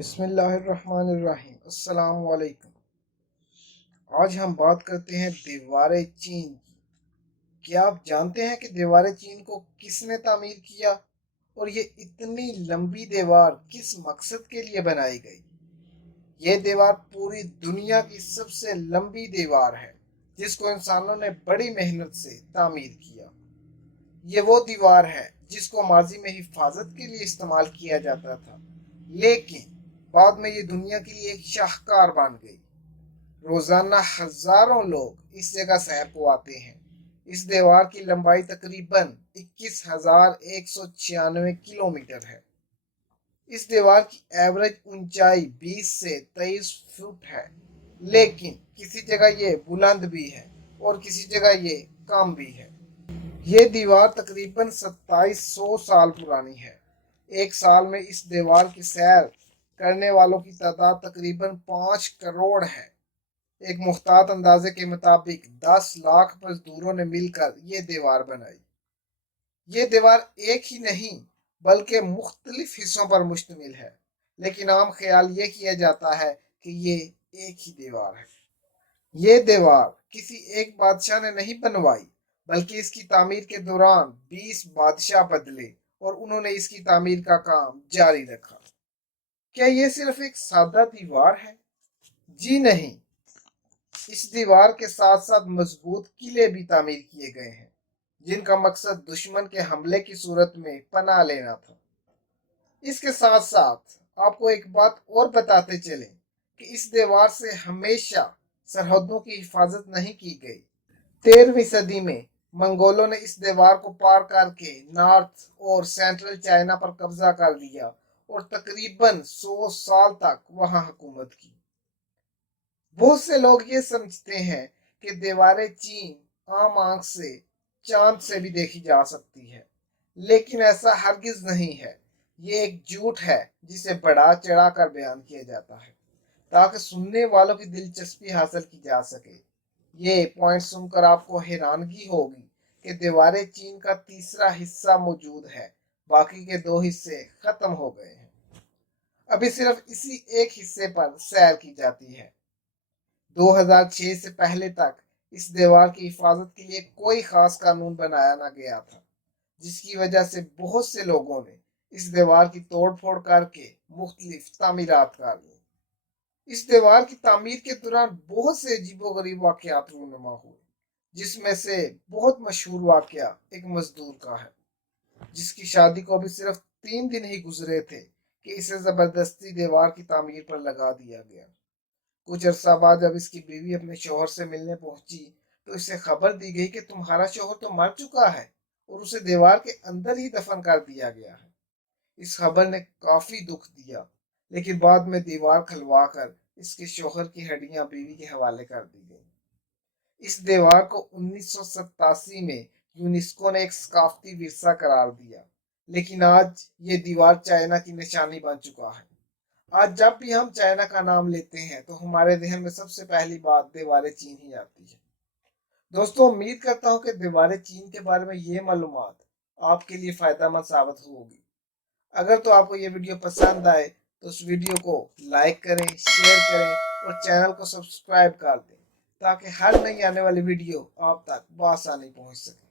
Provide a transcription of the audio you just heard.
بسم اللہ الرحمن الرحیم۔ السلام علیکم۔ آج ہم بات کرتے ہیں دیوار چین کی۔ کیا آپ جانتے ہیں کہ دیوار چین کو کس نے تعمیر کیا اور یہ اتنی لمبی دیوار کس مقصد کے لیے بنائی گئی؟ یہ دیوار پوری دنیا کی سب سے لمبی دیوار ہے جس کو انسانوں نے بڑی محنت سے تعمیر کیا۔ یہ وہ دیوار ہے جس کو ماضی میں حفاظت کے لیے استعمال کیا جاتا تھا، لیکن بعد میں یہ دنیا کے لیے ایک شاہکار بن گئی۔ روزانہ ہزاروں لوگ اس جگہ سیر کو آتے ہیں۔ اس دیوار کی لمبائی تقریباً 21,196 کلومیٹر ہے۔ اس دیوار کی ایوریج اونچائی 20 سے 23 فٹ ہے، لیکن کسی جگہ یہ بلند بھی ہے اور کسی جگہ یہ کم بھی ہے۔ یہ دیوار تقریباً 2700 سال پرانی ہے۔ ایک سال میں اس دیوار کی سیر کرنے والوں کی تعداد تقریباً 5 کروڑ ہے۔ ایک محتاط اندازے کے مطابق 10 لاکھ مزدوروں نے مل کر یہ دیوار بنائی۔ یہ دیوار ایک ہی نہیں بلکہ مختلف حصوں پر مشتمل ہے، لیکن عام خیال یہ کیا جاتا ہے کہ یہ ایک ہی دیوار ہے۔ یہ دیوار کسی ایک بادشاہ نے نہیں بنوائی، بلکہ اس کی تعمیر کے دوران 20 بادشاہ بدلے اور انہوں نے اس کی تعمیر کا کام جاری رکھا۔ کیا یہ صرف ایک سادہ دیوار ہے؟ جی نہیں، اس دیوار کے ساتھ ساتھ مضبوط قلعے بھی تعمیر کیے گئے ہیں جن کا مقصد دشمن کے حملے کی صورت میں پناہ لینا تھا۔ اس کے ساتھ ساتھ آپ کو ایک بات اور بتاتے چلیں کہ اس دیوار سے ہمیشہ سرحدوں کی حفاظت نہیں کی گئی۔ 13ویں صدی میں منگولوں نے اس دیوار کو پار کر کے نارتھ اور سینٹرل چائنا پر قبضہ کر لیا اور تقریباً 100 سال تک وہاں حکومت کی۔ بہت سے لوگ یہ سمجھتے ہیں کہ دیوار چین عام آنکھ سے چاند سے بھی دیکھی جا سکتی ہے، لیکن ایسا ہرگز نہیں ہے۔ یہ ایک جھوٹ ہے جسے بڑھا چڑھا کر بیان کیا جاتا ہے تاکہ سننے والوں کی دلچسپی حاصل کی جا سکے۔ یہ پوائنٹ سن کر آپ کو حیرانگی ہوگی کہ دیوار چین کا تیسرا حصہ موجود ہے، باقی کے 2 حصے ختم ہو گئے ہیں۔ ابھی صرف اسی ایک حصے پر سیر کی جاتی ہے۔ 2006 سے پہلے تک اس دیوار کی حفاظت کے لیے کوئی خاص قانون بنایا نہ گیا تھا، جس کی وجہ سے بہت سے لوگوں نے اس دیوار کی توڑ پھوڑ کر کے مختلف تعمیرات کر لی۔ اس دیوار کی تعمیر کے دوران بہت سے عجیب و غریب واقعات رونما ہوئے، جس میں سے بہت مشہور واقعہ ایک مزدور کا ہے جس کی شادی کو ابھی صرف 3 دن ہی گزرے تھے کہ اسے زبردستی دیوار کی تعمیر پر لگا دیا گیا۔ کچھ عرصہ بعد جب اس کی بیوی اپنے شوہر سے ملنے پہنچی تو اسے خبر دی گئی کہ تمہارا شوہر تو مر چکا ہے اور اسے دیوار کے اندر ہی دفن کر دیا گیا ہے۔ اس خبر نے کافی دکھ دیا، لیکن بعد میں دیوار کھلوا کر اس کے شوہر کی ہڈیاں بیوی کے حوالے کر دی گئی۔ اس دیوار کو 1987 میں یونیسکو نے ایک ثقافتی ورثہ قرار دیا، لیکن آج یہ دیوار چائنا کی نشانی بن چکا ہے۔ آج جب بھی ہم چائنا کا نام لیتے ہیں تو ہمارے ذہن میں سب سے پہلی بات دیوار چین ہی آتی ہے۔ دوستو، امید کرتا ہوں کہ دیوار چین کے بارے میں یہ معلومات آپ کے لیے فائدہ مند ثابت ہوگی۔ اگر تو آپ کو یہ ویڈیو پسند آئے تو اس ویڈیو کو لائک کریں، شیئر کریں اور چینل کو سبسکرائب کر دیں تاکہ ہر نئی آنے والی ویڈیو آپ تک بآسانی پہنچ سکے۔